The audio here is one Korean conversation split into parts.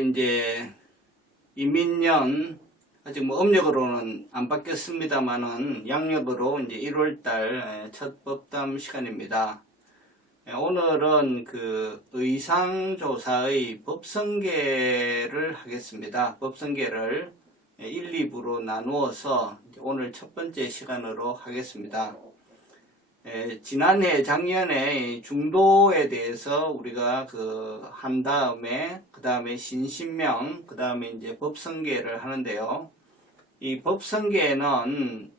오늘 이제 이민년 아직 뭐 음력으로는 안 바뀌었습니다만은 양력으로 이제 1월달 첫 법담 시간입니다. 오늘은 그 의상조사의 법성계를 하겠습니다. 법성계를 1, 2부로 나누어서 오늘 첫 번째 시간으로 하겠습니다. 지난해 작년에 중도에 대해서 우리가 한 다음에 그 다음에 신신명 그 다음에 이제 법성계를 하는데요. 이 법성계는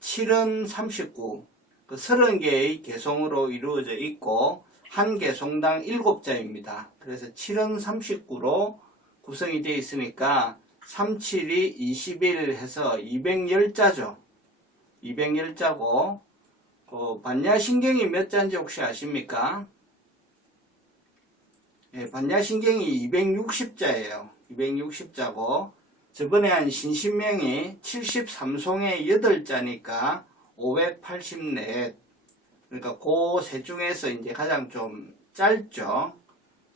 7은 39 30개의 개송으로 이루어져 있고 한 개송당 7자입니다. 그래서 7은 39로 구성이 되어 있으니까 37이 21 해서 210자죠. 210자고 반야신경이 몇 자인지 혹시 아십니까? 반야신경이 260자예요. 260자고 저번에 한 신신명이 73송에 8자니까 584. 그러니까 그 셋 중에서 이제 가장 좀 짧죠.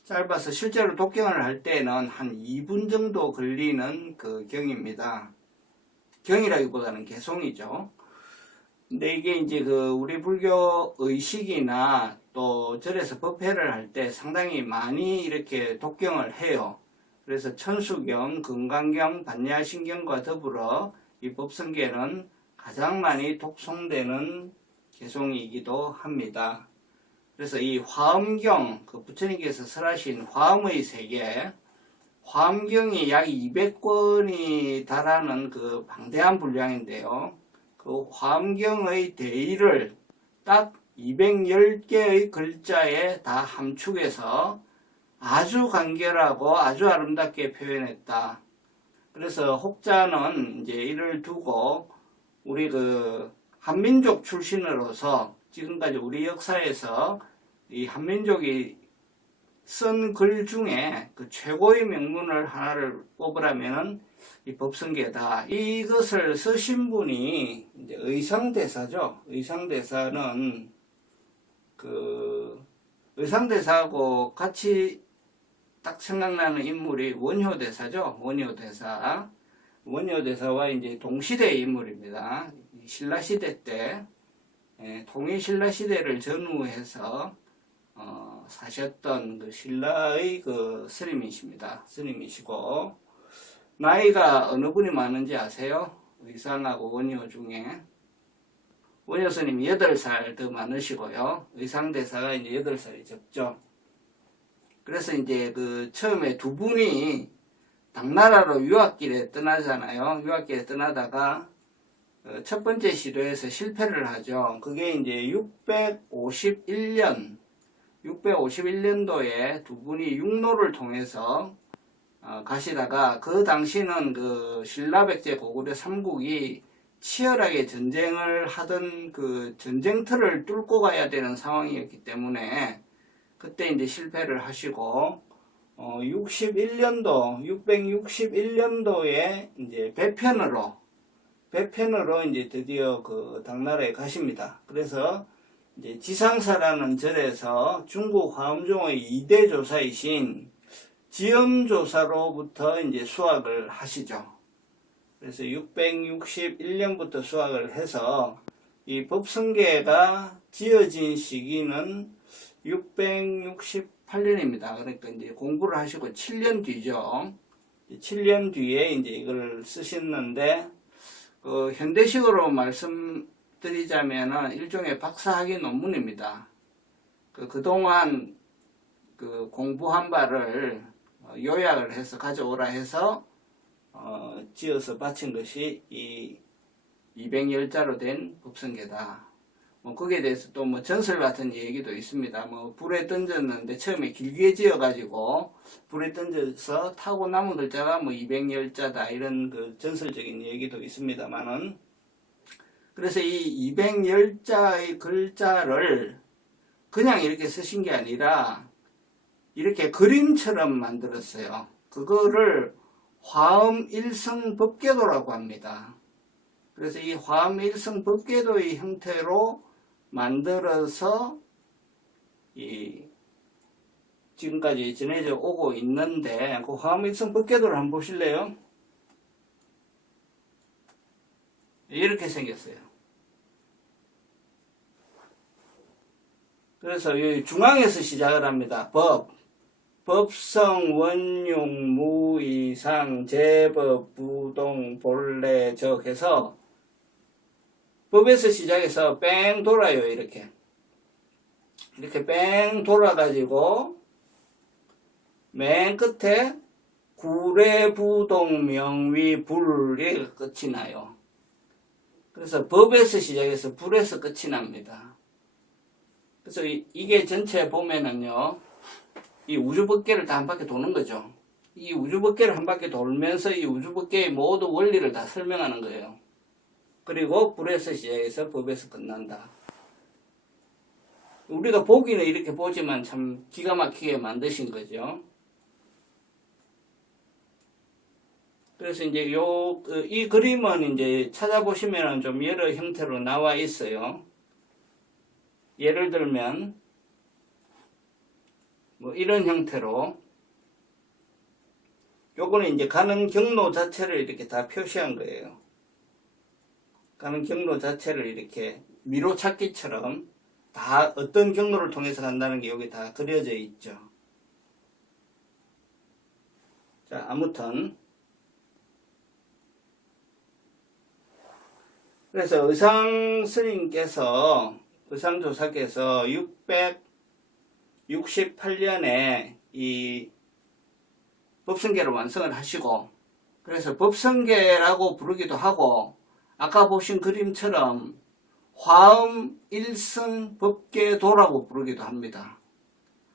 짧아서 실제로 독경을 할 때는 한 2분 정도 걸리는 그 경입니다. 경이라기보다는 개송이죠. 근데 이게 이제 우리 불교 의식이나 또 절에서 법회를 할 때 상당히 많이 이렇게 독경을 해요. 그래서 천수경, 금강경, 반야신경과 더불어 이 법성계는 가장 많이 독송되는 개송이기도 합니다. 그래서 이 화엄경, 부처님께서 설하신 화엄의 세계, 화엄경이 약 200권이 달하는 방대한 분량인데요. 그 화엄경의 대의를 딱 210개의 글자에 다 함축해서 아주 간결하고 아주 아름답게 표현했다. 그래서 혹자는 이제 이를 두고 우리 한민족 출신으로서 지금까지 우리 역사에서 이 한민족이 쓴 글 중에 최고의 명문을 하나를 뽑으라면은 이 법성계다. 이것을 쓰신 분이 이제 의상대사죠. 의상대사는 의상대사하고 같이 딱 생각나는 인물이 원효대사죠. 원효대사. 원효대사와 이제 동시대의 인물입니다. 신라시대 때, 통일신라시대를 전후해서, 사셨던 신라의 스님이십니다. 스님이시고, 나이가 어느 분이 많은지 아세요? 의상하고 원효 중에. 원효 스님이 8살 더 많으시고요. 의상대사가 이제 8살이 적죠. 그래서 이제 처음에 두 분이 당나라로 유학길에 떠나잖아요. 유학길에 떠나다가 첫 번째 시도에서 실패를 하죠. 그게 이제 651년도에 두 분이 육로를 통해서 가시다가 그 당시는 신라백제 고구려 삼국이 치열하게 전쟁을 하던 전쟁터를 뚫고 가야 되는 상황이었기 때문에 그때 이제 실패를 하시고 661년도에 이제 배편으로 이제 드디어 당나라에 가십니다. 그래서 이제 지상사라는 절에서 중국 화엄종의 2대 조사이신 지엄조사로부터 이제 수학을 하시죠. 그래서 661년부터 수학을 해서 이 법성계가 지어진 시기는 668년입니다. 그러니까 이제 공부를 하시고 7년 뒤죠. 7년 뒤에 이제 이걸 쓰셨는데, 현대식으로 말씀드리자면은 일종의 박사학위 논문입니다. 그동안 공부한 바를 요약을 해서 가져오라 해서, 지어서 바친 것이 이 210자로 된 법성계다. 거기에 대해서 또 전설 같은 얘기도 있습니다. 불에 던졌는데 처음에 길게 지어가지고 불에 던져서 타고 남은 글자가 210자다. 이런 전설적인 얘기도 있습니다만은. 그래서 이 210자의 글자를 그냥 이렇게 쓰신 게 아니라 이렇게 그림처럼 만들었어요. 그거를 화엄일성법궤도라고 합니다. 그래서 이 화엄일성법궤도의 형태로 만들어서 이 지금까지 전해져 오고 있는데, 그 화엄일성 법궤도를 한번 보실래요? 이렇게 생겼어요. 그래서 이 중앙에서 시작을 합니다. 법성, 원용, 무이상, 제법, 부동, 본래, 적 해서 법에서 시작해서 뺑 돌아요. 이렇게 뺑 돌아가지고 맨 끝에 구례, 부동, 명위, 불 이렇게 끝이 나요. 그래서 법에서 시작해서 불에서 끝이 납니다. 그래서 이게 전체 보면은요, 이 우주법계를 다 한 바퀴 도는 거죠. 이 우주법계를 한 바퀴 돌면서 이 우주법계의 모든 원리를 다 설명하는 거예요. 그리고 불에서 시작해서 법에서 끝난다. 우리가 보기는 이렇게 보지만 참 기가 막히게 만드신 거죠. 그래서 이제 이 그림은 이제 찾아보시면 좀 여러 형태로 나와 있어요. 예를 들면, 뭐 이런 형태로, 요거는 이제 가는 경로 자체를 이렇게 다 표시한 거예요. 가는 경로 자체를 이렇게 미로찾기처럼 다 어떤 경로를 통해서 간다는 게 여기 다 그려져 있죠. 자, 아무튼 그래서 의상조사께서 668년에 이 법성계를 완성을 하시고, 그래서 법성계라고 부르기도 하고, 아까 보신 그림처럼 화엄 일성 법계도라고 부르기도 합니다.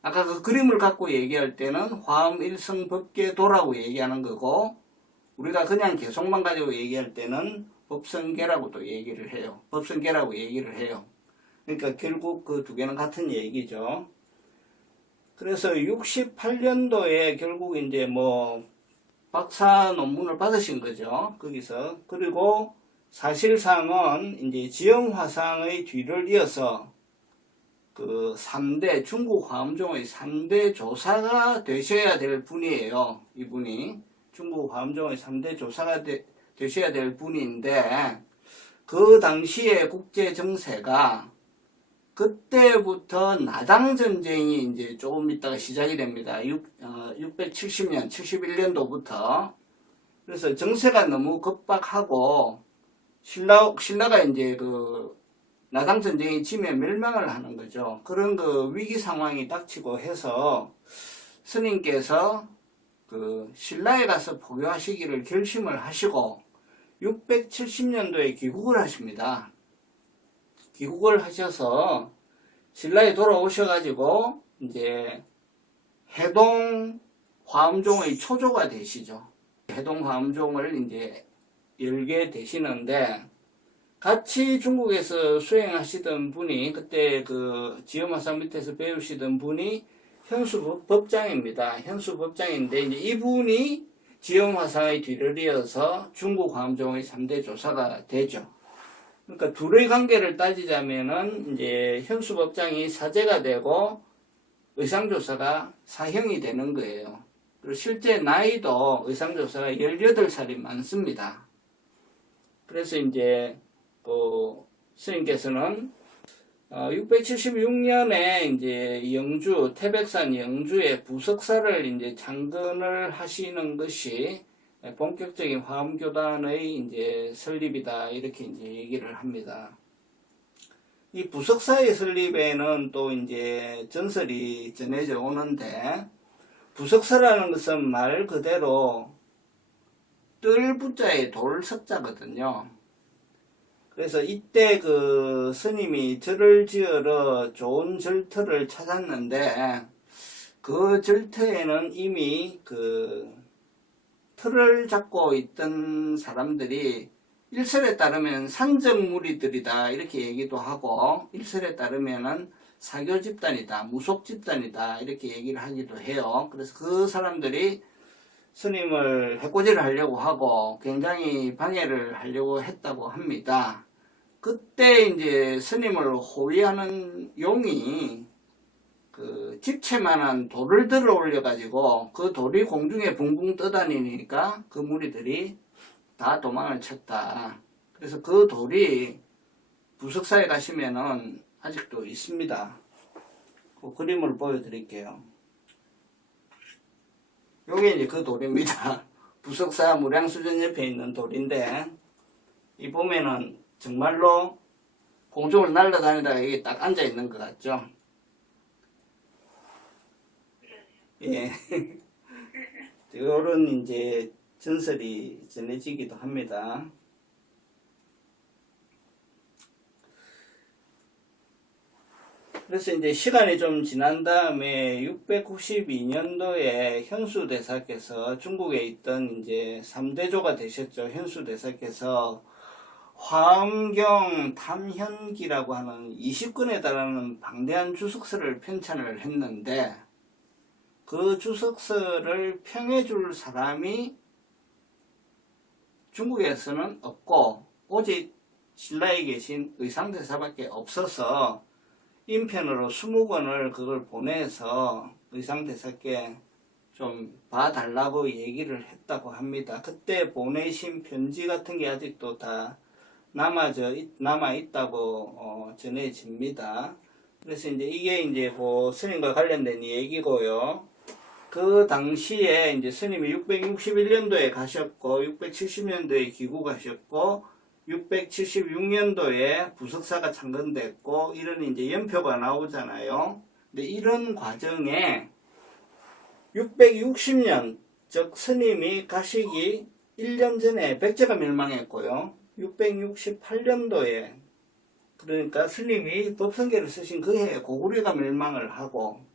아까 그 그림을 갖고 얘기할 때는 화엄 일성 법계도라고 얘기하는 거고, 우리가 그냥 개성만 가지고 얘기할 때는 법성계라고 또 얘기를 해요. 법성계라고 얘기를 해요. 그러니까 결국 그 두 개는 같은 얘기죠. 그래서 68년도에 결국 이제 뭐 박사 논문을 받으신 거죠. 거기서. 그리고 사실상은 이제 지형화상의 뒤를 이어서 그 3대, 중국 화엄종의 3대 조사가 되셔야 될 분이에요. 이분이. 중국 화엄종의 3대 조사가 되셔야 될 분인데, 그 당시에 국제 정세가 그때부터 나당 전쟁이 이제 조금 있다가 시작이 됩니다. 670년, 71년도부터. 그래서 정세가 너무 급박하고, 신라가 이제 그 나당 전쟁이 지면 멸망을 하는 거죠. 그런 그 위기 상황이 닥치고 해서 스님께서 그 신라에 가서 포교하시기를 결심을 하시고 670년도에 귀국을 하십니다. 귀국을 하셔서 신라에 돌아오셔가지고 이제 해동 화엄종의 초조가 되시죠. 해동 화엄종을 이제 열게 되시는데, 같이 중국에서 수행하시던 분이, 그때 그 지엄화상 밑에서 배우시던 분이 현수법장입니다. 현수법장인데, 이제 이분이 지엄화상의 뒤를 이어서 중국 화엄종의 3대 조사가 되죠. 그러니까 둘의 관계를 따지자면은 이제 현수법장이 사제가 되고 의상조사가 사형이 되는 거예요. 그리고 실제 나이도 의상조사가 18살이 많습니다. 그래서 이제 그 스님께서는 676년에 이제 영주, 태백산 영주의 부석사를 이제 창건을 하시는 것이 본격적인 화엄교단의 이제 설립이다, 이렇게 이제 얘기를 합니다. 이 부석사의 설립에는 또 이제 전설이 전해져 오는데, 부석사라는 것은 말 그대로 뜰부자의 돌석자거든요. 그래서 이때 그 스님이 절을 지으러 좋은 절터를 찾았는데, 그 절터에는 이미 그 틀을 잡고 있던 사람들이 일설에 따르면 산적무리들이다, 이렇게 얘기도 하고, 일설에 따르면은 사교 집단이다, 무속 집단이다, 이렇게 얘기를 하기도 해요. 그래서 그 사람들이 스님을 해코지를 하려고 하고 굉장히 방해를 하려고 했다고 합니다. 그때 이제 스님을 호위하는 용이 그 집채만한 돌을 들어 올려가지고 그 돌이 공중에 붕붕 떠다니니까 그 무리들이 다 도망을 쳤다. 그래서 그 돌이 부석사에 가시면은 아직도 있습니다. 그 그림을 보여드릴게요. 요게 이제 그 돌입니다. 부석사 무량수전 옆에 있는 돌인데, 이 보면은 정말로 공중을 날아다니다가 여기 딱 앉아 있는 것 같죠? 예. 이런 이제 전설이 전해지기도 합니다. 그래서 이제 시간이 좀 지난 다음에 692년도에 현수 대사께서 중국에 있던 이제 3대조가 되셨죠. 현수 대사께서 화엄경 탐현기라고 하는 20권에 달하는 방대한 주석서를 편찬을 했는데, 그 주석서를 평해줄 사람이 중국에서는 없고 오직 신라에 계신 의상대사밖에 없어서 인편으로 20권을 그걸 보내서 의상대사께 좀 봐달라고 얘기를 했다고 합니다. 그때 보내신 편지 같은 게 아직도 다 남아있다고 전해집니다. 그래서 이제 이게 이제 그 스님과 관련된 얘기고요. 그 당시에 이제 스님이 661년도에 가셨고 670년도에 귀국하셨고 676년도에 부석사가 창건됐고 이런 이제 연표가 나오잖아요. 근데 이런 과정에 660년, 즉 스님이 가시기 1년 전에 백제가 멸망했고요. 668년도에 그러니까 스님이 법성계를 쓰신 그 해에 고구려가 멸망을 하고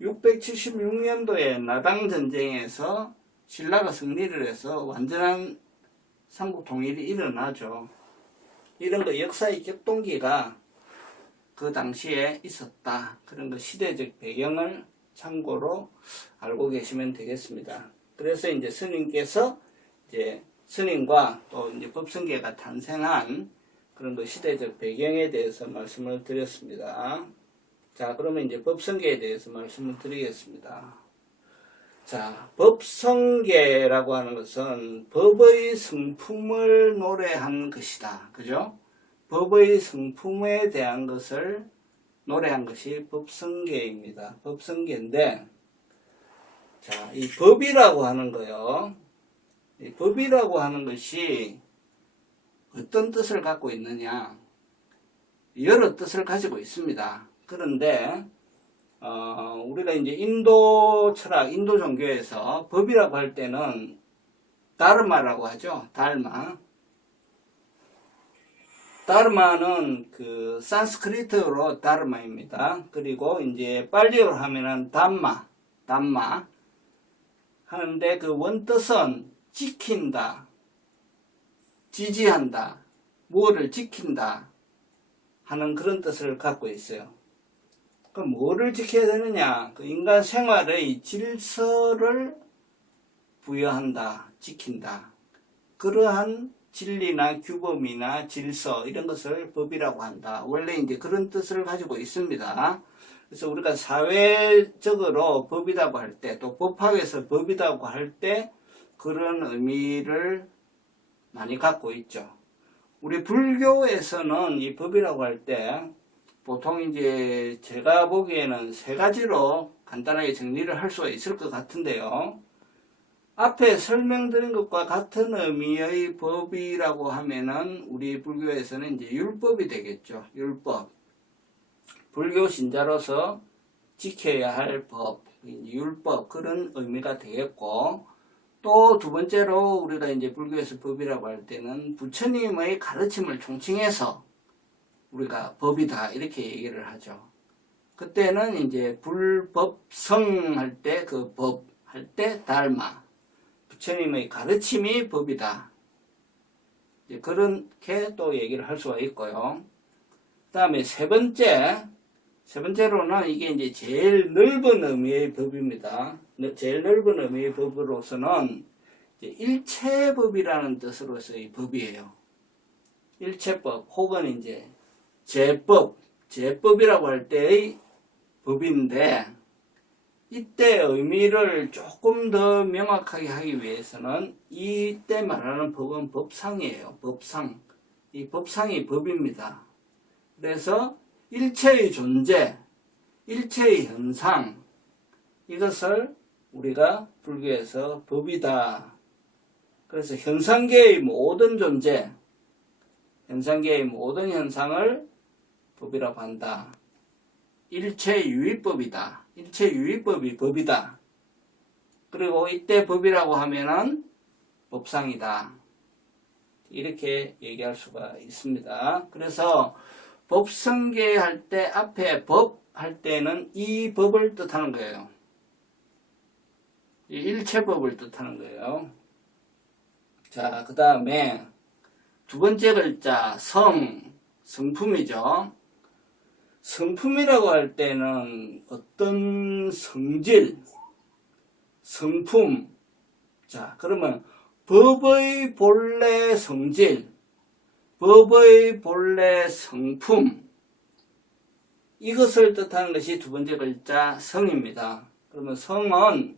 676년도에 나당전쟁에서 신라가 승리를 해서 완전한 삼국 통일이 일어나죠. 이런 거 역사의 격동기가 그 당시에 있었다. 그런 거 시대적 배경을 참고로 알고 계시면 되겠습니다. 그래서 이제 스님께서 이제 스님과 또 이제 법성계가 탄생한 그런 거 시대적 배경에 대해서 말씀을 드렸습니다. 자, 그러면 이제 법성계에 대해서 말씀을 드리겠습니다. 자, 법성계라고 하는 것은 법의 성품을 노래한 것이다. 그죠? 법의 성품에 대한 것을 노래한 것이 법성계입니다. 법성계인데, 자, 이 법이라고 하는 거요. 이 법이라고 하는 것이 어떤 뜻을 갖고 있느냐? 여러 뜻을 가지고 있습니다. 그런데 우리가 이제 인도 철학, 인도 종교에서 법이라고 할 때는 다르마라고 하죠. 달마. 다르마는 그 산스크리트어로 다르마입니다. 그리고 이제 빨리어로 하면은 담마 하는데 그 원뜻은 지킨다, 지지한다, 무엇을 지킨다 하는 그런 뜻을 갖고 있어요. 그럼 뭐를 지켜야 되느냐? 그 인간 생활의 질서를 부여한다, 지킨다. 그러한 진리나 규범이나 질서 이런 것을 법이라고 한다. 원래 이제 그런 뜻을 가지고 있습니다. 그래서 우리가 사회적으로 법이라고 할 때, 또 법학에서 법이라고 할 때 그런 의미를 많이 갖고 있죠. 우리 불교에서는 이 법이라고 할 때 보통 이제 제가 보기에는 세 가지로 간단하게 정리를 할 수가 있을 것 같은데요. 앞에 설명드린 것과 같은 의미의 법이라고 하면은 우리 불교에서는 이제 율법이 되겠죠. 율법. 불교 신자로서 지켜야 할 법, 율법, 그런 의미가 되겠고, 또 두 번째로 우리가 이제 불교에서 법이라고 할 때는 부처님의 가르침을 총칭해서 우리가 법이다 이렇게 얘기를 하죠. 그때는 이제 불법성 할 때 그 법 할 때 달마, 부처님의 가르침이 법이다. 이제 그렇게 또 얘기를 할 수가 있고요. 그 다음에 세 번째로는 이게 이제 제일 넓은 의미의 법입니다. 제일 넓은 의미의 법으로서는 이제 일체법이라는 뜻으로서의 법이에요. 일체법 혹은 이제 제법이라고 할 때의 법인데 이때 의미를 조금 더 명확하게 하기 위해서는 이때 말하는 법은 법상이에요. 법상. 이 법상이 법입니다. 그래서 일체의 존재, 일체의 현상, 이것을 우리가 불교에서 법이다. 그래서 현상계의 모든 존재, 현상계의 모든 현상을 법이라고 한다. 일체유의법이다. 일체유의법이 법이다. 그리고 이때 법이라고 하면은 법상이다. 이렇게 얘기할 수가 있습니다. 그래서 법성계 할 때 앞에 법 할 때는 이 법을 뜻하는 거예요. 이 일체법을 뜻하는 거예요. 자, 그 다음에 두 번째 글자 성품이죠. 성품이라고 할 때는 어떤 성질, 성품. 자, 그러면 법의 본래 성질, 법의 본래 성품, 이것을 뜻하는 것이 두 번째 글자 성입니다. 그러면 성은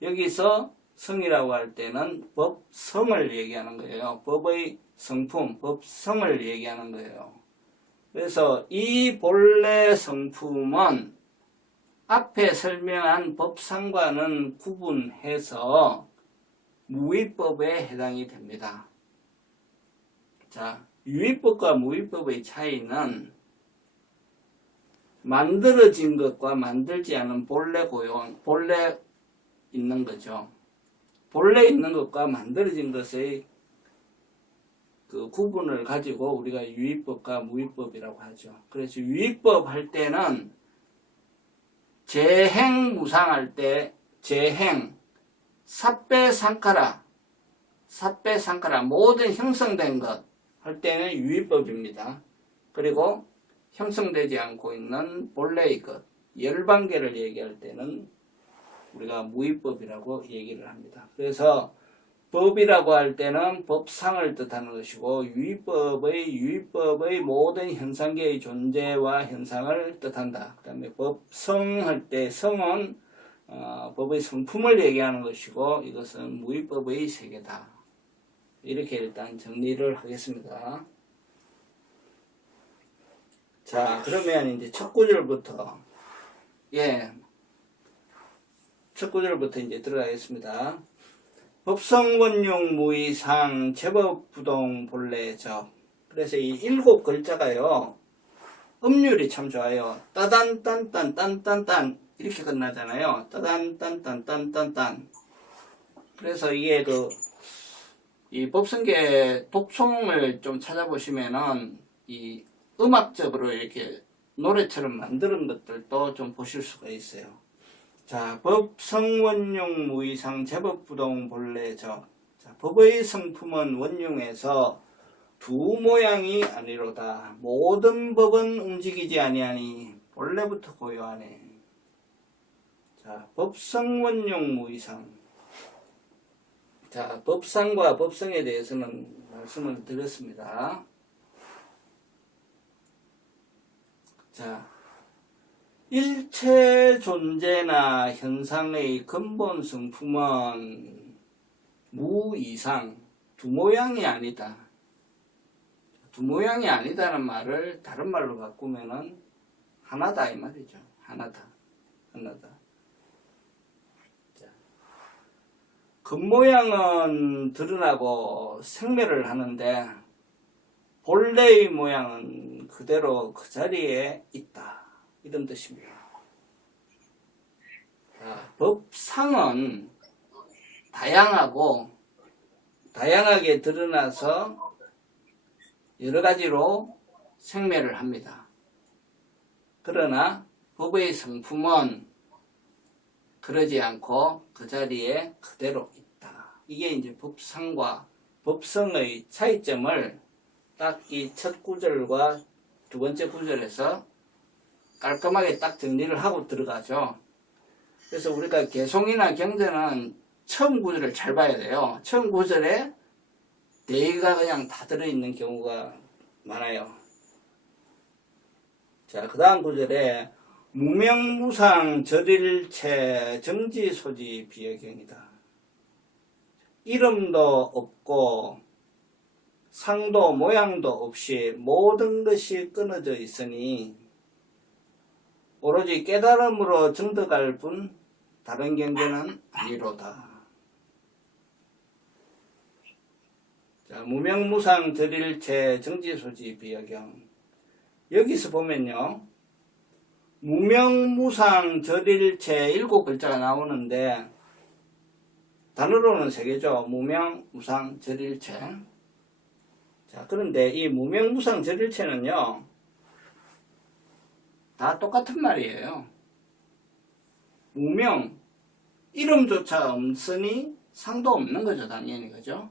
여기서 성이라고 할 때는 법성을 얘기하는 거예요. 법의 성품, 법성을 얘기하는 거예요. 그래서 이 본래 성품은 앞에 설명한 법상과는 구분해서 무위법에 해당이 됩니다. 자, 유위법과 무위법의 차이는 만들어진 것과 만들지 않은 본래 있는 거죠. 본래 있는 것과 만들어진 것의 그 구분을 가지고 우리가 유위법과 무위법이라고 하죠. 그래서 유위법 할 때는 재행무상할 때 재행, 삿배상카라 모든 형성된 것 할 때는 유위법입니다. 그리고 형성되지 않고 있는 본래의 것, 열반계를 얘기할 때는 우리가 무위법이라고 얘기를 합니다. 그래서 법이라고 할 때는 법상을 뜻하는 것이고 유위법의 모든 현상계의 존재와 현상을 뜻한다. 그 다음에 법성 할 때 성은 법의 성품을 얘기하는 것이고 이것은 무위법의 세계다. 이렇게 일단 정리를 하겠습니다. 자, 그러면 이제 첫 구절부터 첫 구절부터 이제 들어가겠습니다. 법성원용 무의상 제법부동 본래적. 그래서 이 7글자가요 음률이 참 좋아요. 따단딴딴딴딴딴 이렇게 끝나잖아요. 따단딴딴딴딴딴. 그래서 이게 이 법성계 독송을 좀 찾아보시면은 이 음악적으로 이렇게 노래처럼 만드는 것들도 좀 보실 수가 있어요. 자, 법성원용 무의상 제법부동 본래적. 자, 법의 성품은 원용에서 두 모양이 아니로다. 모든 법은 움직이지 아니하니 본래부터 고요하네. 자, 법성원용 무의상. 자, 법상과 법성에 대해서는 말씀을 드렸습니다. 자, 일체 존재나 현상의 근본 성품은 무이상, 두 모양이 아니다. 두 모양이 아니다는 말을 다른 말로 바꾸면은 하나다 이 말이죠. 하나다. 자, 겉모양은 드러나고 생매를 하는데 본래의 모양은 그대로 그 자리에 있다. 이런 뜻입니다. 자, 법상은 다양하게 드러나서 여러 가지로 생매를 합니다. 그러나 법의 성품은 그러지 않고 그 자리에 그대로 있다. 이게 이제 법상과 법성의 차이점을 딱 이 첫 구절과 두 번째 구절에서 깔끔하게 딱 정리를 하고 들어가죠. 그래서 우리가 개송이나 경전은 처음 구절을 잘 봐야 돼요. 처음 구절에 대의가 그냥 다 들어있는 경우가 많아요. 자, 그 다음 구절에 무명무상 절일체 정지소지 비여경이다. 이름도 없고 상도 모양도 없이 모든 것이 끊어져 있으니 오로지 깨달음으로 정득할 뿐 다른 경계는 아니로다. 자, 무명무상 절일체 정지소지 비여경. 여기서 보면요, 무명무상 절일체 7글자가 나오는데 단어로는 3개죠. 무명무상 절일체. 자, 그런데 이 무명무상 절일체는요, 다 똑같은 말이에요. 무명, 이름조차 없으니 상도 없는 거죠, 당연히. 그죠?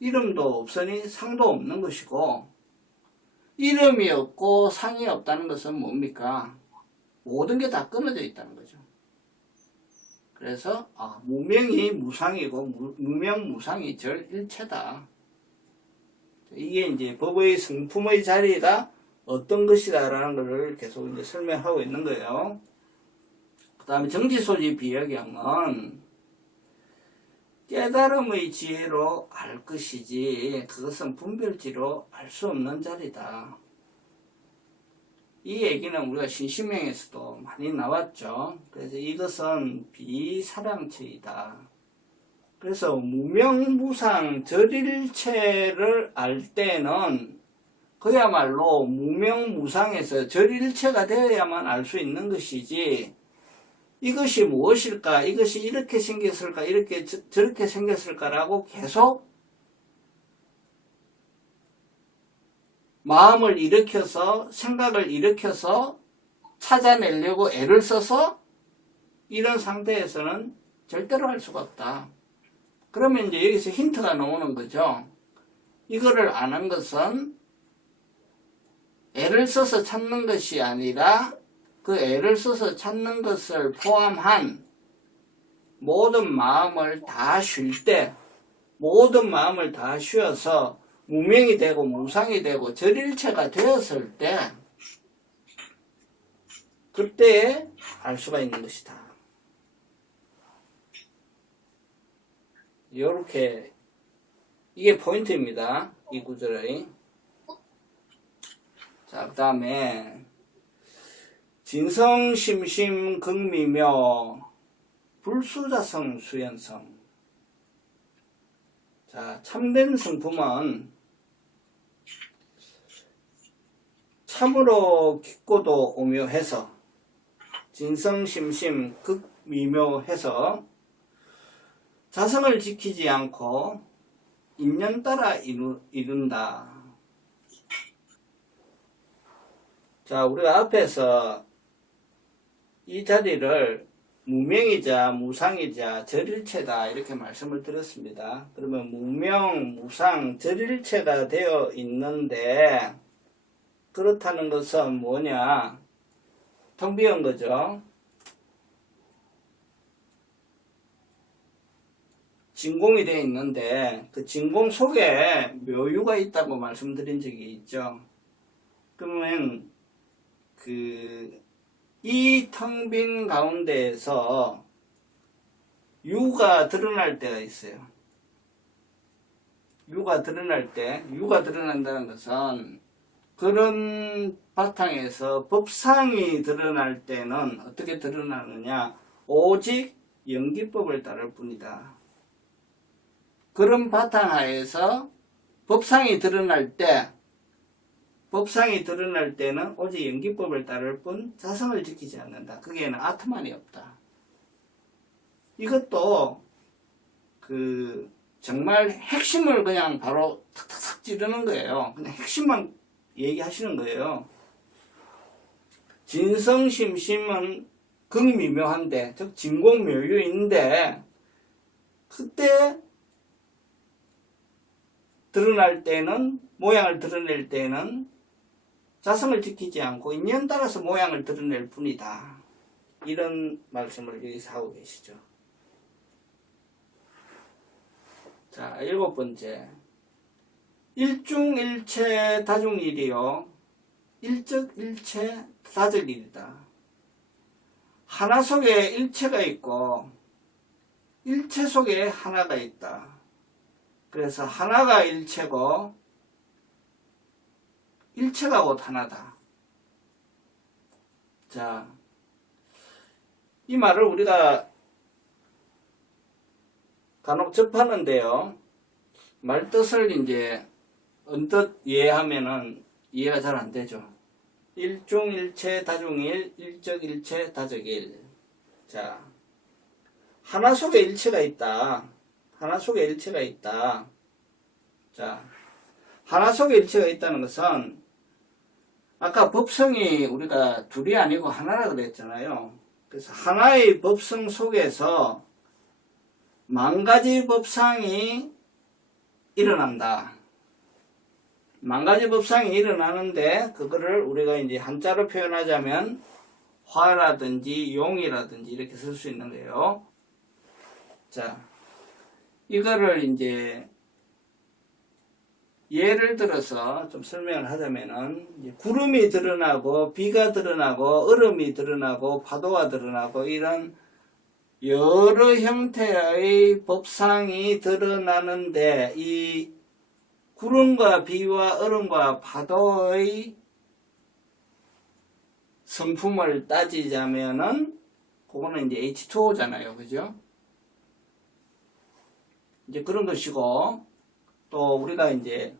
이름도 없으니 상도 없는 것이고, 이름이 없고 상이 없다는 것은 뭡니까? 모든 게 다 끊어져 있다는 거죠. 그래서 무명이 무상이고 무명무상이 절일체다. 이게 이제 법의 성품의 자리가 어떤 것이다 라는 것을 계속 이제 설명하고 있는 거예요. 그 다음에 정지소지 비여경은 깨달음의 지혜로 알 것이지 그것은 분별지로 알 수 없는 자리다. 이 얘기는 우리가 신심명에서도 많이 나왔죠. 그래서 이것은 비사량체이다. 그래서 무명무상 절일체를 알 때는 그야말로 무명무상에서 절일체가 되어야만 알 수 있는 것이지, 이것이 무엇일까? 이것이 이렇게 생겼을까? 이렇게 저렇게 생겼을까라고 계속 마음을 일으켜서 생각을 일으켜서 찾아내려고 애를 써서 이런 상태에서는 절대로 할 수가 없다. 그러면 이제 여기서 힌트가 나오는 거죠. 이거를 아는 것은 애를 써서 찾는 것이 아니라 그 애를 써서 찾는 것을 포함한 모든 마음을 다 쉴 때, 모든 마음을 다 쉬어서 무명이 되고 무상이 되고 절일체가 되었을 때, 그때에 알 수가 있는 것이다. 요렇게, 이게 포인트입니다. 이 구절의. 자, 그 다음에 진성심심 극미묘 불수자성 수연성. 자, 참된 성품은 참으로 깊고도 오묘해서, 진성심심 극미묘해서 자성을 지키지 않고 인연 따라 이룬다. 자, 우리가 앞에서 이 자리를 무명이자 무상이자 절일체다 이렇게 말씀을 드렸습니다. 그러면 무명, 무상, 절일체가 되어 있는데, 그렇다는 것은 뭐냐? 텅 비은 거죠. 진공이 되어 있는데 그 진공 속에 묘유가 있다고 말씀드린 적이 있죠. 그러면 이 텅 빈 가운데에서 유가 드러날 때가 있어요. 유가 드러난다는 것은 그런 바탕에서 법상이 드러날 때는 어떻게 드러나느냐? 오직 연기법을 따를 뿐이다. 그런 바탕하에서 법상이 드러날 때는 오직 연기법을 따를 뿐 자성을 지키지 않는다. 거기에는 아트만이 없다. 이것도 정말 핵심을 그냥 바로 탁탁탁 찌르는 거예요. 그냥 핵심만 얘기하시는 거예요. 진성심심은 극미묘한데, 즉 진공묘유인데, 그때 드러날 때는, 모양을 드러낼 때는 자성을 지키지 않고 인연 따라서 모양을 드러낼 뿐이다. 이런 말씀을 여기서 하고 계시죠. 자, 7번째. 일중일체 다중일이요 일적일체 다적일이다. 하나 속에 일체가 있고 일체 속에 하나가 있다. 그래서 하나가 일체고 일체가 곧 하나다. 자, 이 말을 우리가 간혹 접하는데요. 말 뜻을 이제 언뜻 이해하면은 이해가 잘 안 되죠. 일중일체 다중일, 일적일체 다적일. 자, 하나 속에 일체가 있다. 하나 속에 일체가 있다. 자, 하나 속에 일체가 있다는 것은 아까 법성이 우리가 둘이 아니고 하나라 그랬잖아요. 그래서 하나의 법성 속에서 만 가지 법상이 일어난다. 만 가지 법상이 일어나는데 그거를 우리가 이제 한자로 표현하자면 화라든지 용이라든지 이렇게 쓸 수 있는 거예요. 자, 이거를 이제 예를 들어서 좀 설명을 하자면은 이제 구름이 드러나고 비가 드러나고 얼음이 드러나고 파도가 드러나고 이런 여러 형태의 법상이 드러나는데 이 구름과 비와 얼음과 파도의 성품을 따지자면은 그거는 이제 H2O잖아요. 그죠? 이제 그런 것이고 또 우리가 이제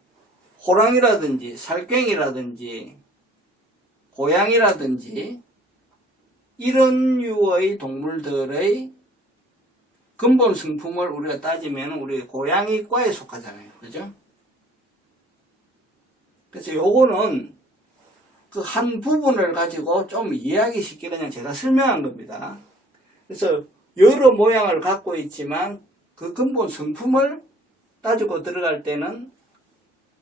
호랑이라든지 살쾡이라든지 고양이라든지 이런 유의 동물들의 근본 성품을 우리가 따지면 우리 고양이과에 속하잖아요. 그죠? 그래서 요거는 그 한 부분을 가지고 좀 이해하기 쉽게 그냥 제가 설명한 겁니다. 그래서 여러 모양을 갖고 있지만 그 근본 성품을 따지고 들어갈 때는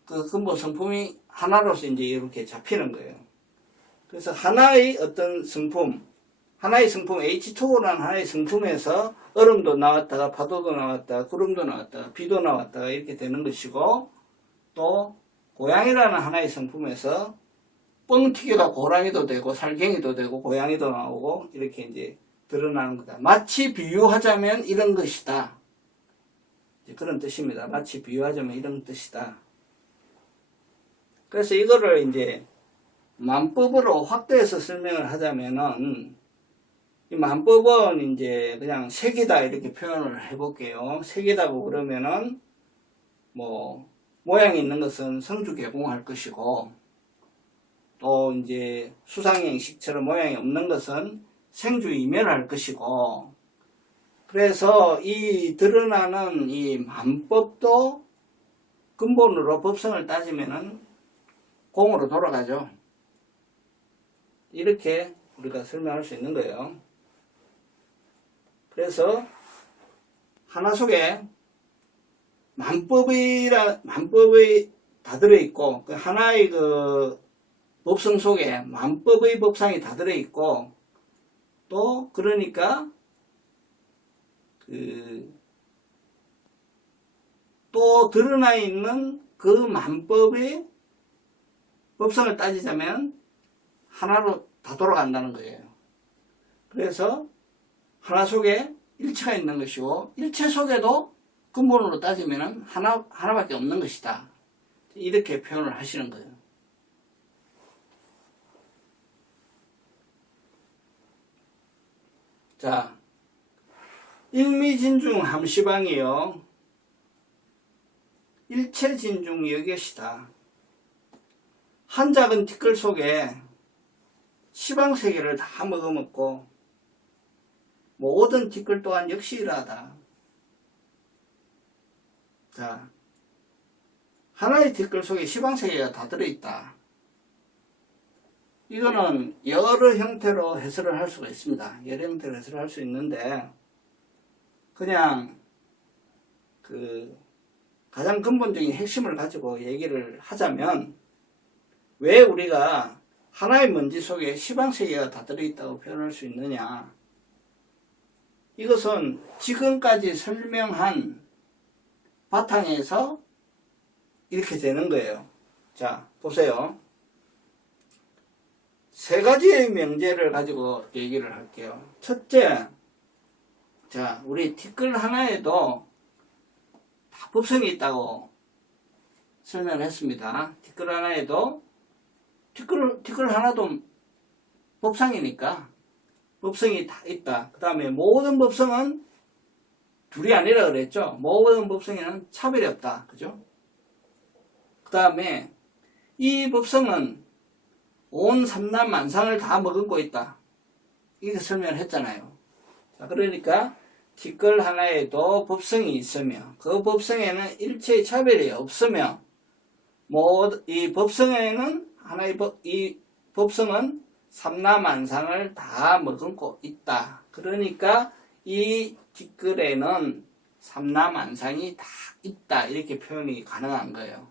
그 근본 성품이 하나로서 이제 이렇게 잡히는 거예요. 그래서 하나의 어떤 성품, 하나의 성품, H2O라는 하나의 성품에서 얼음도 나왔다가 파도도 나왔다가 구름도 나왔다가 비도 나왔다가 이렇게 되는 것이고 또 고양이라는 하나의 성품에서 뻥튀기가 고랑이도 되고 살갱이도 되고 고양이도 나오고 이렇게 이제 드러나는 거다. 마치 비유하자면 이런 것이다. 그런 뜻입니다. 마치 비유하자면 이런 뜻이다. 그래서 이거를 이제 만법으로 확대해서 설명을 하자면은 이 만법은 이제 그냥 색이다 이렇게 표현을 해볼게요. 색이다고 그러면은 뭐 모양이 있는 것은 성주 개봉할 것이고 또 이제 수상행식처럼 모양이 없는 것은 생주 이멸할 것이고 그래서 이 드러나는 이 만법도 근본으로 법성을 따지면은 공으로 돌아가죠. 이렇게 우리가 설명할 수 있는 거예요. 그래서 하나 속에 만법이 다 들어있고 그 하나의 그 법성 속에 만법의 법상이 다 들어있고 또 그러니까 또 드러나 있는 그 만법의 법성을 따지자면 하나로 다 돌아간다는 거예요. 그래서 하나 속에 일체가 있는 것이고 일체 속에도 근본으로 따지면 하나밖에 없는 것이다. 이렇게 표현을 하시는 거예요. 자, 일미진중 함시방이요. 일체진중 여객이다. 한 작은 티끌 속에 시방세계를 다 먹어먹고 모든 티끌 또한 역시 이러하다. 자, 하나의 티끌 속에 시방세계가 다 들어있다. 이거는 여러 형태로 해설을 할 수가 있습니다. 여러 형태로 해설을 할 수 있는데 그냥 그 가장 근본적인 핵심을 가지고 얘기를 하자면 왜 우리가 하나의 먼지 속에 시방세계가 다 들어있다고 표현할 수 있느냐. 이것은 지금까지 설명한 바탕에서 이렇게 되는 거예요. 자, 보세요. 세 가지의 명제를 가지고 얘기를 할게요. 첫째, 자, 우리 티끌 하나에도 다 법성이 있다고 설명을 했습니다. 티끌 하나에도 티끌 하나도 법상이니까 법성이 다 있다. 그 다음에 모든 법성은 둘이 아니라 그랬죠. 모든 법성에는 차별이 없다. 그죠? 그 다음에 이 법성은 온 삼남 만상을 다 머금고 있다. 이렇게 설명을 했잖아요. 자, 그러니까 티끌 하나에도 법성이 있으며 그 법성에는 일체의 차별이 없으며 이 법성에는 이 법성은 삼라만상을 다 머금고 있다. 그러니까 이 티끌에는 삼라만상이 다 있다. 이렇게 표현이 가능한 거예요.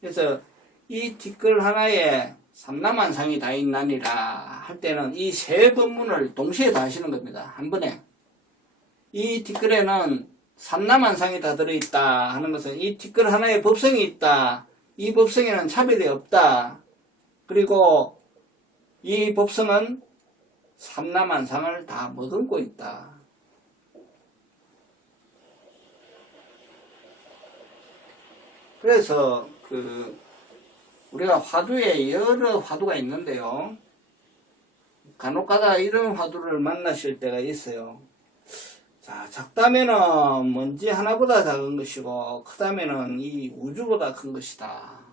그래서 이 티끌 하나에 삼라만상이 다 있나니라 할 때는 이 세 법문을 동시에 다 하시는 겁니다. 한 번에. 이 티끌에는 삼라만상이 다 들어있다 하는 것은 이 티끌 하나에 법성이 있다. 이 법성에는 차별이 없다. 그리고 이 법성은 삼라만상을 다 머금고 있다. 그래서 우리가 화두에 여러 화두가 있는데요. 간혹가다 이런 화두를 만나실 때가 있어요. 자, 작다면은 먼지 하나보다 작은 것이고 크다면은 이 우주보다 큰 것이다.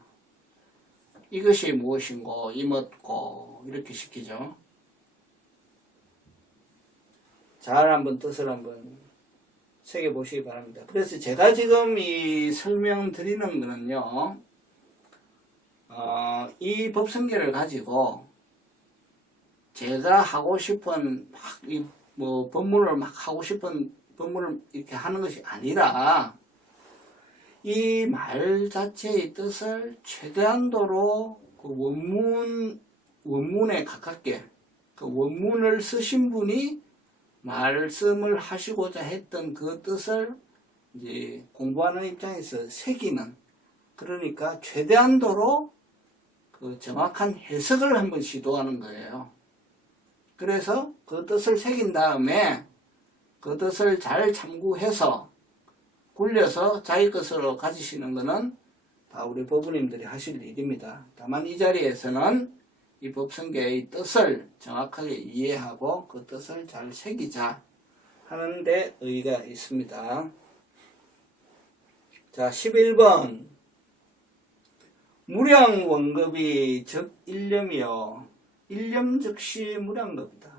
이것이 무엇인고 이것고 이렇게 시키죠. 잘 한번 뜻을 한번 새겨보시기 바랍니다. 그래서 제가 지금 이 설명드리는 거는요, 이 법성계를 가지고 제가 하고 싶은 법문을 막 하고 싶은 법문을 이렇게 하는 것이 아니라 이 말 자체의 뜻을 최대한도로 그 원문에 가깝게 그 원문을 쓰신 분이 말씀을 하시고자 했던 그 뜻을 이제 공부하는 입장에서 새기는, 그러니까 최대한도로 그 정확한 해석을 한번 시도하는 거예요. 그래서 그 뜻을 새긴 다음에 그 뜻을 잘 참고해서 굴려서 자기 것으로 가지시는 것은 다 우리 법부님들이 하실 일입니다. 다만 이 자리에서는 이 법성계의 뜻을 정확하게 이해하고 그 뜻을 잘 새기자 하는 데 의의가 있습니다. 자, 11번. 무량원급이 즉 일념이요. 일념 즉시 무량겁이다.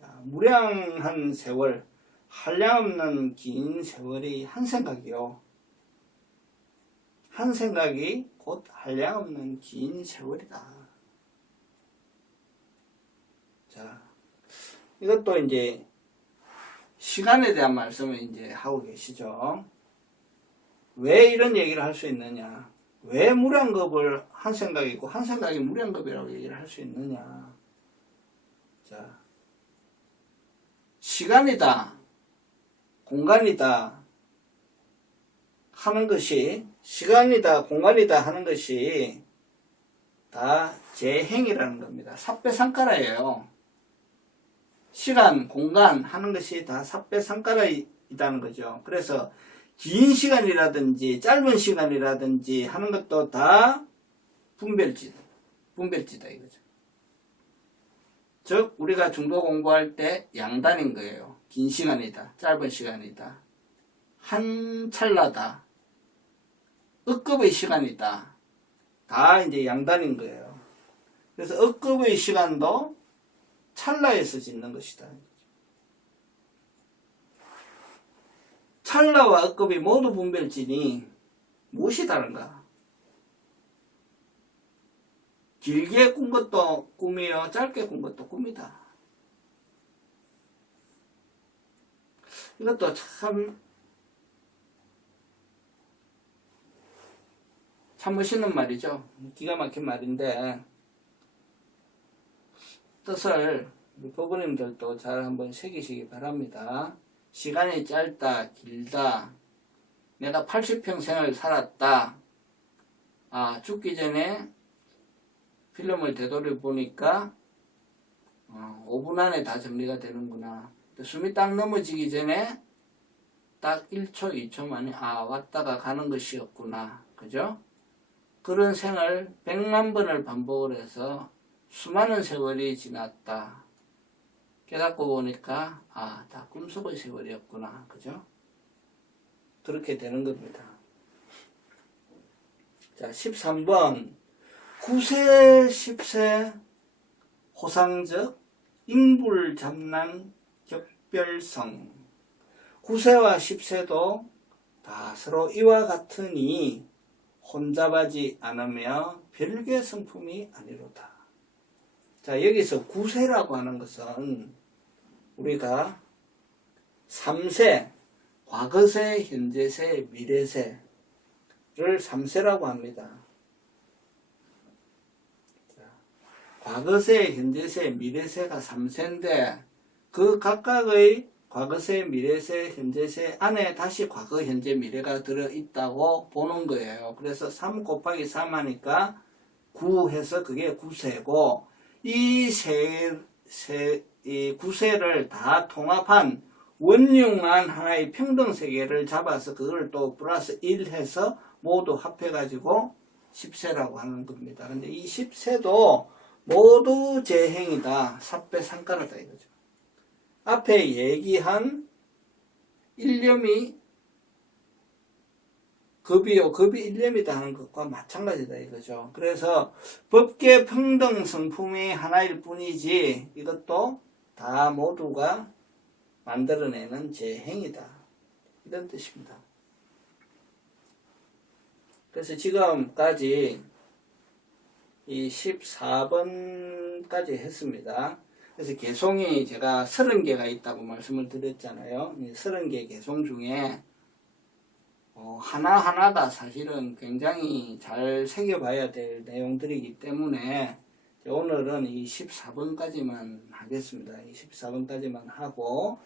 자, 무량한 세월, 한량없는 긴 세월이 한 생각이요. 한 생각이 곧 한량없는 긴 세월이다. 자, 이것도 이제 시간에 대한 말씀을 이제 하고 계시죠. 왜 이런 얘기를 할 수 있느냐? 왜 무량겁을 한 생각이고 한 생각이 무량겁이라고 얘기를 할 수 있느냐? 자, 시간이다, 공간이다 하는 것이, 시간이다, 공간이다 하는 것이 다 재행이라는 겁니다. 삽배상가라예요. 시간, 공간 하는 것이 다 삽배상가라이다는 거죠. 그래서 긴 시간이라든지 짧은 시간이라든지 하는 것도 다 분별지다 이거죠. 즉 우리가 중도 공부할 때 양단인 거예요. 긴 시간이다, 짧은 시간이다, 한 찰나다, 억급의 시간이다, 다 이제 양단인 거예요. 그래서 억급의 시간도 찰나에서 짓는 것이다. 찰나와 억급이 모두 분별지니 무엇이 다른가? 길게 꾼 것도 꿈이요, 짧게 꾼 것도 꿈이다. 이것도 참 멋있는 말이죠. 기가 막힌 말인데 뜻을 우리 부모님들도 잘 한번 새기시기 바랍니다. 시간이 짧다, 길다, 내가 80평생을 살았다, 죽기 전에 필름을 되돌려 보니까 5분 안에 다 정리가 되는구나. 숨이 딱 넘어지기 전에 딱 1초, 2초 만에 왔다가 가는 것이었구나. 그죠? 그런 생을 100만 번을 반복을 해서 수많은 세월이 지났다. 깨닫고 보니까 다 꿈속의 세월이었구나. 그죠? 그렇게 되는 겁니다. 자, 13번 9세, 10세 호상적 인불잡난 격별성. 9세와 10세도 다 서로 이와 같으니 혼잡하지 않으며 별개 성품이 아니로다. 자, 여기서 9세라고 하는 것은 우리가 3세, 과거세, 현재세, 미래세를 3세라고 합니다. 과거세, 현재세, 미래세가 3세인데 그 각각의 과거세, 미래세, 현재세 안에 다시 과거, 현재, 미래가 들어있다고 보는 거예요. 그래서 3 곱하기 3 하니까 9 해서 그게 9세고 이 9세를 다 통합한 원흉한 하나의 평등세계를 잡아서 그걸 또 플러스 1 해서 모두 합해가지고 10세라고 하는 겁니다. 근데 이 10세도 모두 재행이다. 삽배상가르다 이거죠. 앞에 얘기한 일념이 급이요, 급이 일념이다 하는 것과 마찬가지다 이거죠. 그래서 법계 평등 성품이 하나일 뿐이지 이것도 다 모두가 만들어내는 재행이다. 이런 뜻입니다. 그래서 지금까지 이 14번까지 했습니다. 그래서 개송이 제가 30개가 있다고 말씀을 드렸잖아요. 이 30개 개송 중에 하나하나가 사실은 굉장히 잘 새겨봐야 될 내용들이기 때문에 오늘은 이 14번까지만 하겠습니다. 이 14번까지만 하고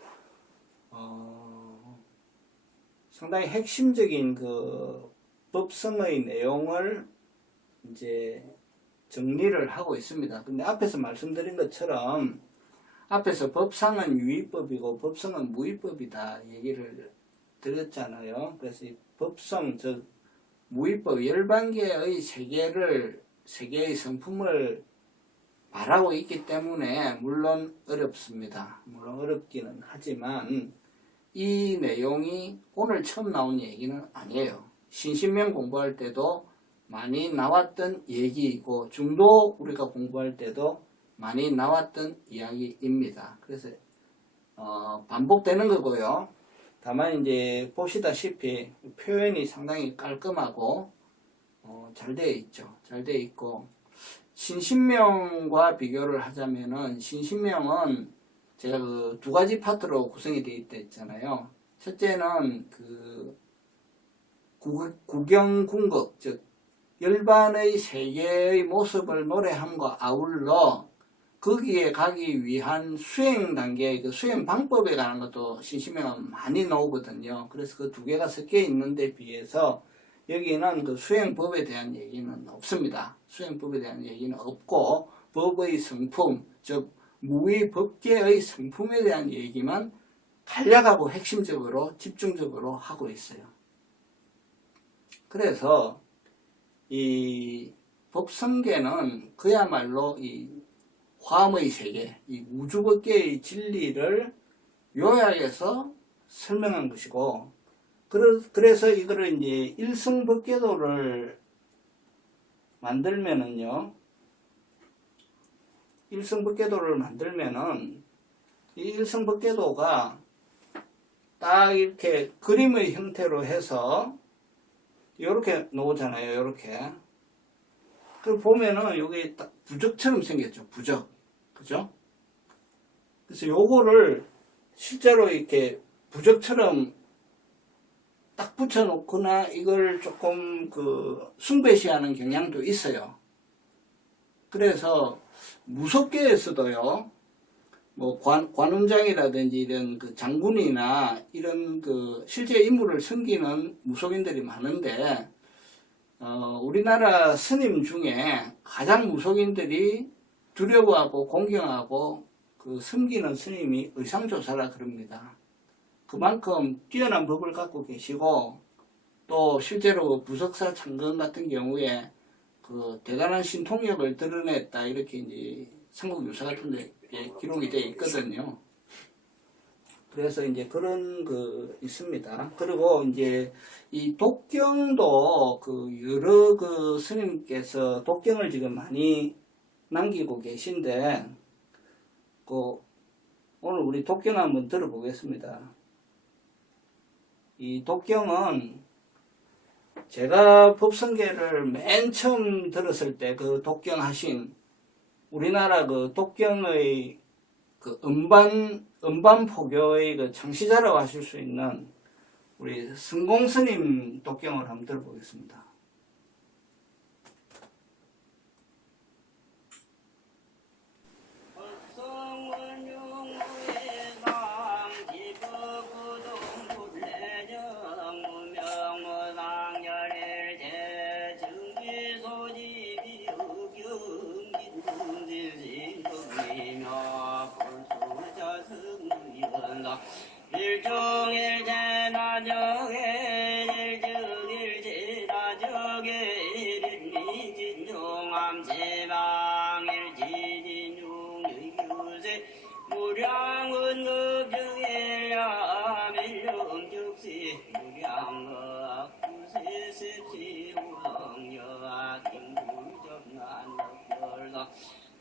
상당히 핵심적인 그 법성의 내용을 이제 정리를 하고 있습니다. 근데 앞에서 말씀드린 것처럼 앞에서 법상은 유의법이고 법성은 무의법이다 얘기를 드렸잖아요. 그래서 이 법성, 즉 무의법 열반계의 세계의 성품을 말하고 있기 때문에 물론 어렵습니다. 물론 어렵기는 하지만 이 내용이 오늘 처음 나온 얘기는 아니에요. 신신명 공부할 때도 많이 나왔던 얘기이고 중도 우리가 공부할 때도 많이 나왔던 이야기입니다. 그래서 반복되는 거고요. 다만 이제 보시다시피 표현이 상당히 깔끔하고 잘 되어 있죠. 잘 되어 있고 신신명과 비교를 하자면은 신신명은 제가 그 두 가지 파트로 구성이 되어 있다 했잖아요. 첫째는 그 구경궁극, 즉 열반의 세계의 모습을 노래함과 아울러 거기에 가기 위한 수행 단계, 그 수행 방법에 관한 것도 신신명은 많이 나오거든요. 그래서 그 두 개가 섞여 있는데 비해서 여기는 그 수행법에 대한 얘기는 없습니다. 수행법에 대한 얘기는 없고 법의 성품, 즉 무의 법계의 성품에 대한 얘기만 간략하고 핵심적으로 집중적으로 하고 있어요. 그래서 이 법성계는 그야말로 이 화엄의 세계, 이 우주법계의 진리를 요약해서 설명한 것이고, 그래서 이거를 이제 일성법계도를 만들면은요, 이 일성법계도가 딱 이렇게 그림의 형태로 해서 이렇게 나오잖아요. 이렇게. 그 보면은 여기 딱 부적처럼 생겼죠. 부적. 그죠? 그래서 요거를 실제로 이렇게 부적처럼 딱 붙여놓거나 이걸 조금 그 숭배시하는 경향도 있어요. 그래서 무속계에서도요, 뭐 관원장이라든지 이런 그 장군이나 이런 그 실제 인물을 섬기는 무속인들이 많은데 우리나라 스님 중에 가장 무속인들이 두려워하고 공경하고 그 섬기는 스님이 의상조사라 그럽니다. 그만큼 뛰어난 법을 갖고 계시고 또 실제로 부석사 창건 같은 경우에 그 대단한 신통력을 드러냈다 이렇게 이제 삼국유사 같은 데 기록이 되어 있거든요. 그래서 이제 그런 그 있습니다. 그리고 이제 이 독경도 그 여러 그 스님께서 독경을 지금 많이 남기고 계신데 그 오늘 우리 독경 한번 들어보겠습니다. 이 독경은 제가 법성계를 맨 처음 들었을 때 그 독경 하신 우리나라 그 독경의 그 음반포교의 그 창시자라고 하실 수 있는 우리 성공스님 독경을 한번 들어보겠습니다. 일중일제나적에 일중일제나적에 일일미진종암 제방일지진중유유세 무량은급중일야 밀lum죽시 무량업 구세습시 우성여 김불접난덕별사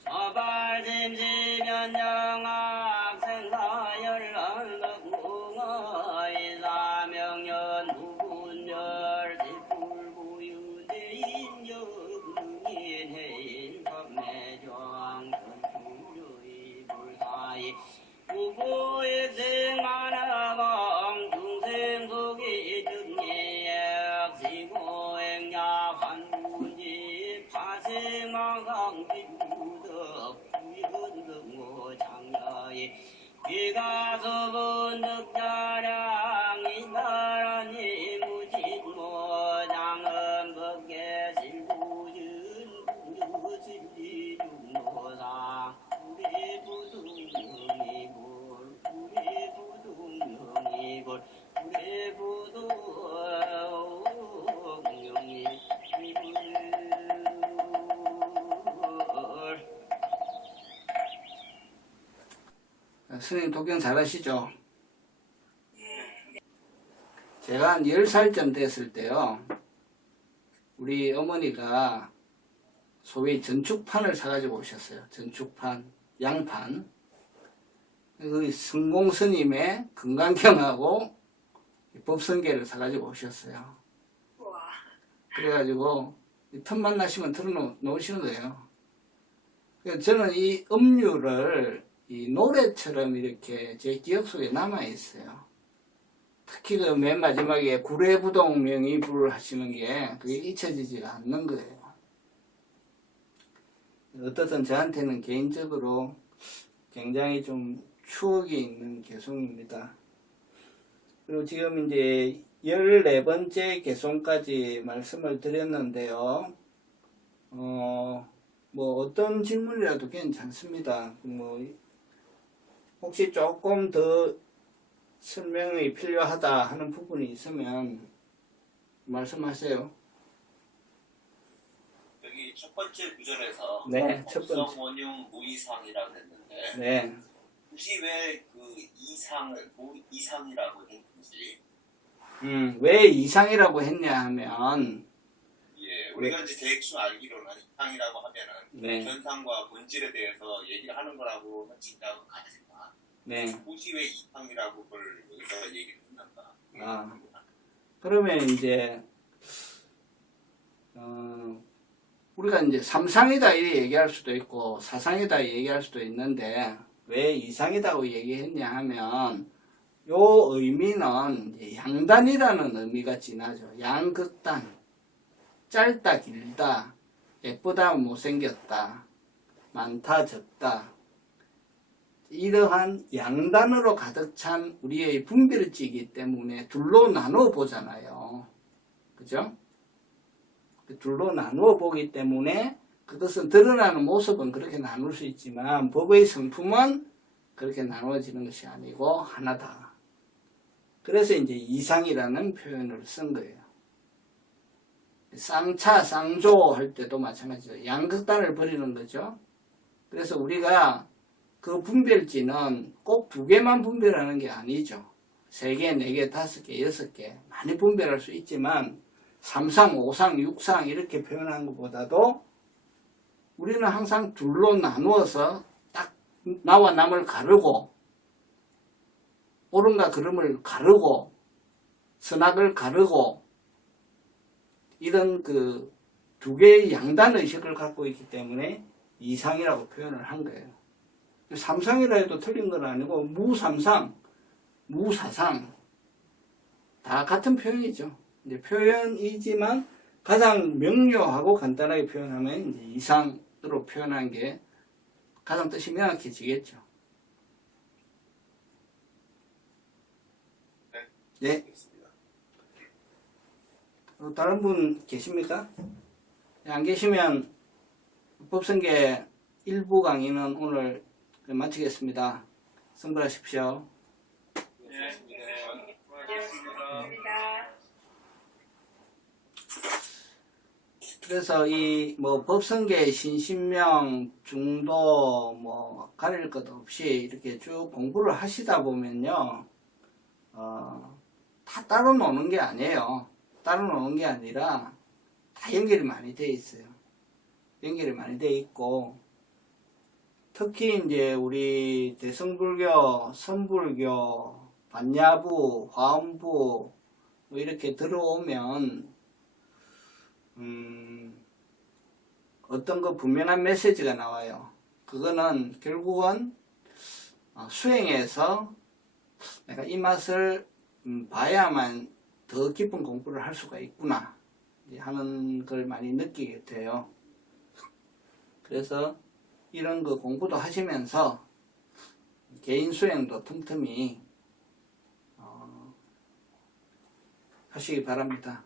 서발짐지면영학생사열란덕무어이 사명년 무분열 대불부유대인정인해인 법매정 전충주의 불사이 무고액생만화강 중생속이 등예약 지고행야 환군지 파생망강지 비가서본 득자량이 나라니 무진모 장엄법계 실부준 유실리 중노상 우리 부둥명이볼 우리 부둥명이볼 우리 부둥명이볼 스님 독경 잘하시죠? 제가 한 10살쯤 됐을 때요, 우리 어머니가 소위 전축판을 사가지고 오셨어요. 전축판, 양판. 그 성공스님의 금강경하고 법성계를 사가지고 오셨어요. 그래가지고 틈만 나시면 들어놓으시는 거예요. 그래서 저는 이 음류를 이 노래처럼 이렇게 제 기억 속에 남아있어요. 특히 그 맨 마지막에 구례부동 명의불 하시는 게 그게 잊혀지지가 않는 거예요. 어떻든 저한테는 개인적으로 굉장히 좀 추억이 있는 개송입니다. 그리고 지금 이제 14번째 개송까지 말씀을 드렸는데요. 뭐 어떤 질문이라도 괜찮습니다. 뭐 혹시 조금 더 설명이 필요하다 하는 부분이 있으면 말씀하세요. 여기 첫 번째 구절에서 네, 첫 번째. 법성원용 무이상이라고 했는데 네. 굳이 왜 그 이상이라고 했는지 왜 이상이라고 했냐 하면 우리가 이제 대충 알기로는 이상이라고 하면은 네. 현상과 본질에 대해서 얘기를 하는 거라고 진짜가 같지만 네. 굳이 왜 이상이라고 그걸 여기서 얘기를 했는가? 그러면 이제 우리가 이제 삼상이다 이 얘기할 수도 있고 사상이다 얘기할 수도 있는데 왜 이상이다고 얘기했냐 하면 요 의미는 이제 양단이라는 의미가 지나죠. 양극단, 짧다 길다, 예쁘다 못생겼다, 많다 적다, 이러한 양단으로 가득 찬 우리의 분별지이기 때문에 둘로 나누어 보잖아요. 그죠? 둘로 나누어 보기 때문에 그것은 드러나는 모습은 그렇게 나눌 수 있지만 법의 성품은 그렇게 나누어지는 것이 아니고 하나다. 그래서 이제 이상이라는 표현을 쓴 거예요. 쌍차, 쌍조 할 때도 마찬가지죠. 양극단을 버리는 거죠. 그래서 우리가 그 분별지는 꼭 두 개만 분별하는 게 아니죠. 3개, 4개, 5개, 6개 많이 분별할 수 있지만 3상, 5상, 6상 이렇게 표현하는 것보다도 우리는 항상 둘로 나누어서 딱 나와 남을 가르고 옳은가 그름을 가르고 선악을 가르고 이런 그 두 개의 양단 의식을 갖고 있기 때문에 이상이라고 표현을 한 거예요. 삼상이라 해도 틀린 건 아니고 무삼상, 무사상 다 같은 표현이죠. 이제 표현이지만 가장 명료하고 간단하게 표현하면 이제 이상으로 표현한 게 가장 뜻이 명확해지겠죠. 네. 다른 분 계십니까? 안 계시면 법성계 1부 강의는 오늘 마치겠습니다. 성불하십시오. 네. 그래서 이 뭐 법성계 신신명 중도 뭐 가릴 것 없이 이렇게 쭉 공부를 하시다 보면요, 다 따로 노는 게 아니에요. 따로 노는 게 아니라 다 연결이 많이 돼 있어요. 연결이 많이 돼 있고, 특히 이제 우리 대성불교, 선불교, 반야부, 화엄부 뭐 이렇게 들어오면 어떤 거 분명한 메시지가 나와요. 그거는 결국은 수행해서 내가 이 맛을 봐야만 더 깊은 공부를 할 수가 있구나 하는 걸 많이 느끼게 돼요. 그래서 이런 거 공부도 하시면서 개인 수행도 틈틈이 하시기 바랍니다.